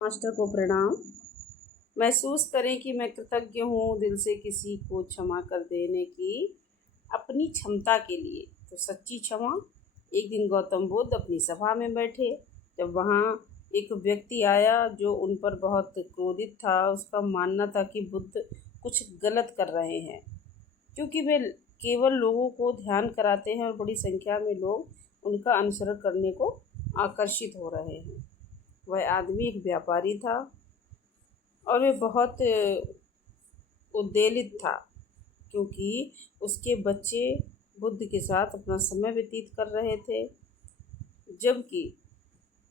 Master को प्रणाम। महसूस करें कि मैं कृतज्ञ हूँ दिल से किसी को क्षमा कर देने की अपनी क्षमता के लिए। तो सच्ची क्षमा। एक दिन गौतम बुद्ध अपनी सभा में बैठे, जब वहाँ एक व्यक्ति आया जो उन पर बहुत क्रोधित था। उसका मानना था कि बुद्ध कुछ गलत कर रहे हैं, क्योंकि वे केवल लोगों को ध्यान कराते हैं और बड़ी संख्या में लोग उनका अनुसरण करने को आकर्षित हो रहे हैं। वह आदमी एक व्यापारी था और वे बहुत उद्वेलित था, क्योंकि उसके बच्चे बुद्ध के साथ अपना समय व्यतीत कर रहे थे, जबकि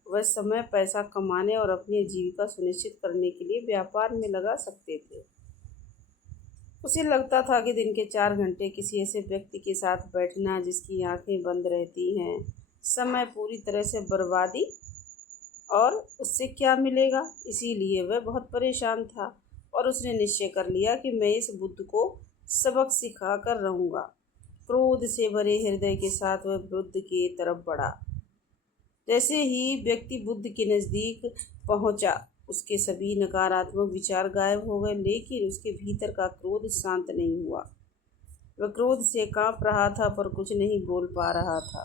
वह समय पैसा कमाने और अपनी जीविका सुनिश्चित करने के लिए व्यापार में लगा सकते थे। उसे लगता था कि दिन के 4 घंटे किसी ऐसे व्यक्ति के साथ बैठना जिसकी आंखें बंद रहती हैं, समय पूरी तरह से बर्बादी, और उससे क्या मिलेगा। इसीलिए वह बहुत परेशान था और उसने निश्चय कर लिया कि मैं इस बुद्ध को सबक सिखा कर रहूँगा। क्रोध से भरे हृदय के साथ वह बुद्ध की तरफ बढ़ा। जैसे ही व्यक्ति बुद्ध के नज़दीक पहुंचा, उसके सभी नकारात्मक विचार गायब हो गए, लेकिन उसके भीतर का क्रोध शांत नहीं हुआ। वह क्रोध से कांप रहा था पर कुछ नहीं बोल पा रहा था,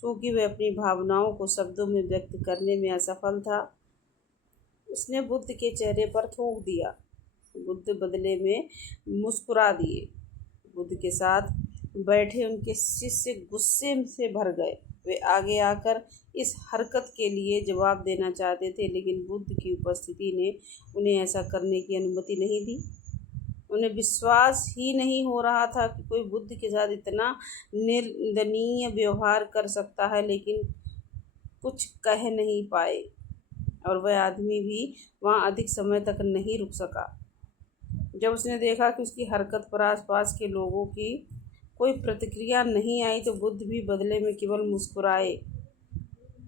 क्योंकि वह अपनी भावनाओं को शब्दों में व्यक्त करने में असफल था। उसने बुद्ध के चेहरे पर थूक दिया। बुद्ध बदले में मुस्कुरा दिए। बुद्ध के साथ बैठे उनके शिष्य गुस्से से भर गए। वे आगे आकर इस हरकत के लिए जवाब देना चाहते थे, लेकिन बुद्ध की उपस्थिति ने उन्हें ऐसा करने की अनुमति नहीं दी। उन्हें विश्वास ही नहीं हो रहा था कि कोई बुद्ध के साथ इतना निंदनीय व्यवहार कर सकता है, लेकिन कुछ कह नहीं पाए और वह आदमी भी वहाँ अधिक समय तक नहीं रुक सका। जब उसने देखा कि उसकी हरकत पर आसपास के लोगों की कोई प्रतिक्रिया नहीं आई, तो बुद्ध भी बदले में केवल मुस्कुराए।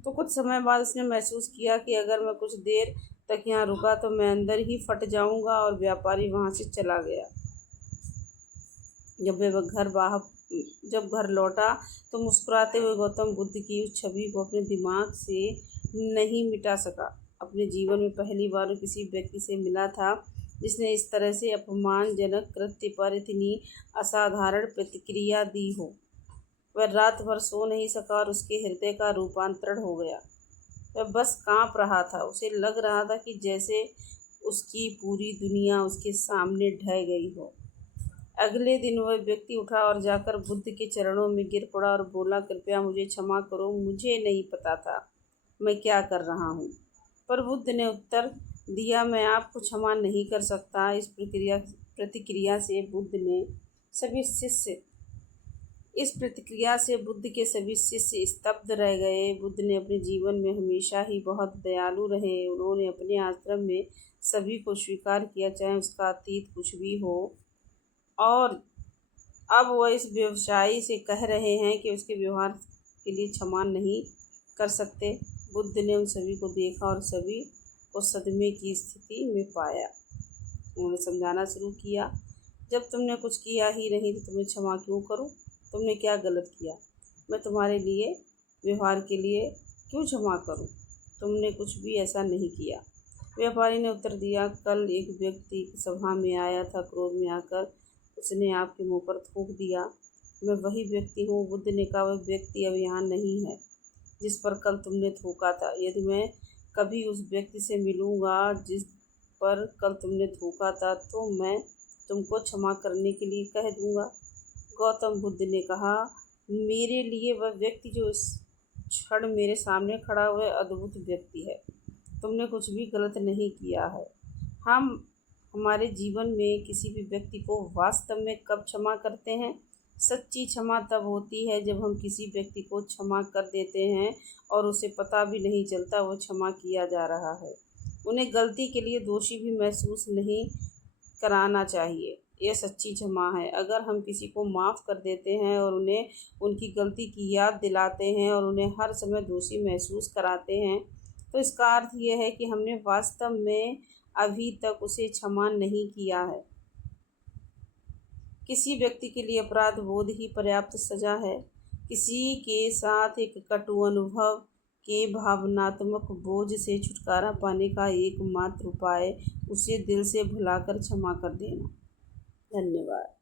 तो कुछ समय बाद उसने महसूस किया कि अगर मैं कुछ देर तक यहाँ रुका तो मैं अंदर ही फट जाऊंगा, और व्यापारी वहाँ से चला गया। जब घर लौटा तो मुस्कुराते हुए गौतम बुद्ध की उस छवि को अपने दिमाग से नहीं मिटा सका। अपने जीवन में पहली बार किसी व्यक्ति से मिला था जिसने इस तरह से अपमानजनक कृत्य पर इतनी असाधारण प्रतिक्रिया दी हो। वह रात भर सो नहीं सका और उसके हृदय का रूपांतरण हो गया। वह बस कांप रहा था। उसे लग रहा था कि जैसे उसकी पूरी दुनिया उसके सामने ढह गई हो। अगले दिन वह व्यक्ति उठा और जाकर बुद्ध के चरणों में गिर पड़ा और बोला, कृपया मुझे क्षमा करो, मुझे नहीं पता था मैं क्या कर रहा हूँ। पर बुद्ध ने उत्तर दिया, मैं आपको क्षमा नहीं कर सकता। इस प्रतिक्रिया से बुद्ध के सभी शिष्य स्तब्ध रह गए। बुद्ध ने अपने जीवन में हमेशा ही बहुत दयालु रहे। उन्होंने अपने आश्रम में सभी को स्वीकार किया, चाहे उसका अतीत कुछ भी हो। और अब वह इस व्यवसायी से कह रहे हैं कि उसके व्यवहार के लिए क्षमा नहीं कर सकते। बुद्ध ने उन सभी को देखा और सभी को सदमे की स्थिति में पाया। उन्होंने समझाना शुरू किया, जब तुमने कुछ किया ही नहीं तो तुम्हें क्षमा क्यों करूं? तुमने क्या गलत किया? मैं तुम्हारे लिए व्यवहार के लिए क्यों क्षमा करूं? तुमने कुछ भी ऐसा नहीं किया। व्यापारी ने उत्तर दिया, कल एक व्यक्ति सभा में आया था। क्रोध में आकर उसने आपके मुंह पर थूक दिया। मैं वही व्यक्ति हूँ। बुद्ध ने कहा, वह व्यक्ति अब यहाँ नहीं है जिस पर कल तुमने थूका था। यदि मैं कभी उस व्यक्ति से मिलूँगा जिस पर कल तुमने थूका था, तो मैं तुमको क्षमा करने के लिए कह दूँगा। गौतम बुद्ध ने कहा, मेरे लिए वह व्यक्ति जो इस क्षण मेरे सामने खड़ा हुआ अद्भुत व्यक्ति है। तुमने कुछ भी गलत नहीं किया है। हम हमारे जीवन में किसी भी व्यक्ति को वास्तव में कब क्षमा करते हैं? सच्ची क्षमा तब होती है जब हम किसी व्यक्ति को क्षमा कर देते हैं और उसे पता भी नहीं चलता वो क्षमा किया जा रहा है। उन्हें गलती के लिए दोषी भी महसूस नहीं कराना चाहिए। यह सच्ची क्षमा है। अगर हम किसी को माफ़ कर देते हैं और उन्हें उनकी गलती की याद दिलाते हैं और उन्हें हर समय दोषी महसूस कराते हैं, तो इसका अर्थ यह है कि हमने वास्तव में अभी तक उसे क्षमा नहीं किया है। किसी व्यक्ति के लिए अपराध बोध ही पर्याप्त सज़ा है। किसी के साथ एक कटु अनुभव के भावनात्मक बोझ से छुटकारा पाने का एकमात्र उपाय उसे दिल से भुलाकर क्षमा कर देना। धन्यवाद।